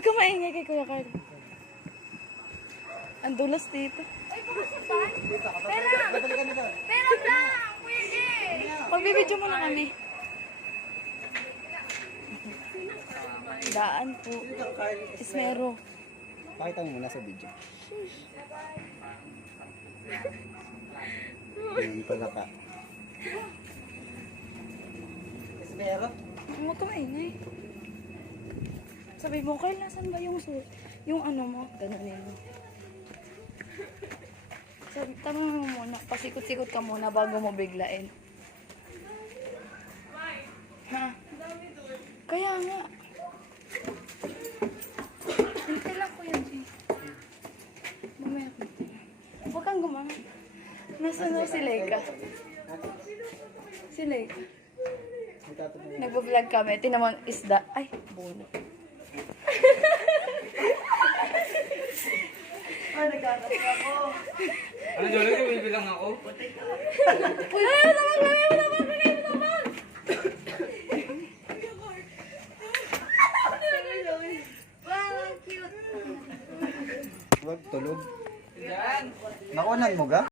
Huwag ka maingay kay Kuya Carl. Ang dulas dito. Ay, pagkasapan? Pera lang! Pwede! Magbibidyo muna kami. Daan po. Ismero. Pakita mo muna sa video. Yung pala ka. Esmero? Huwag ka maingay. Sabi mo, Carl, nasan ba yung yung ano mo? Ganunin mo. Sabi, tama mo muna. Pasikot-sikot ka muna bago mo biglain. Ha? Kaya nga. Hintay lang ko yan, Jay. Mamaya ko. Huwag kang gumama. Nasaan daw si Leica? Si Leica. Nagpo-vlog kami. Tinamang isda. Ay, bulo. Ay, nagkakasya ako. Ano, Jolo? Bibilang ako? Uy, ay, naman! Wow, cute! Huwag tulog. Yan. Nakunan mo ga?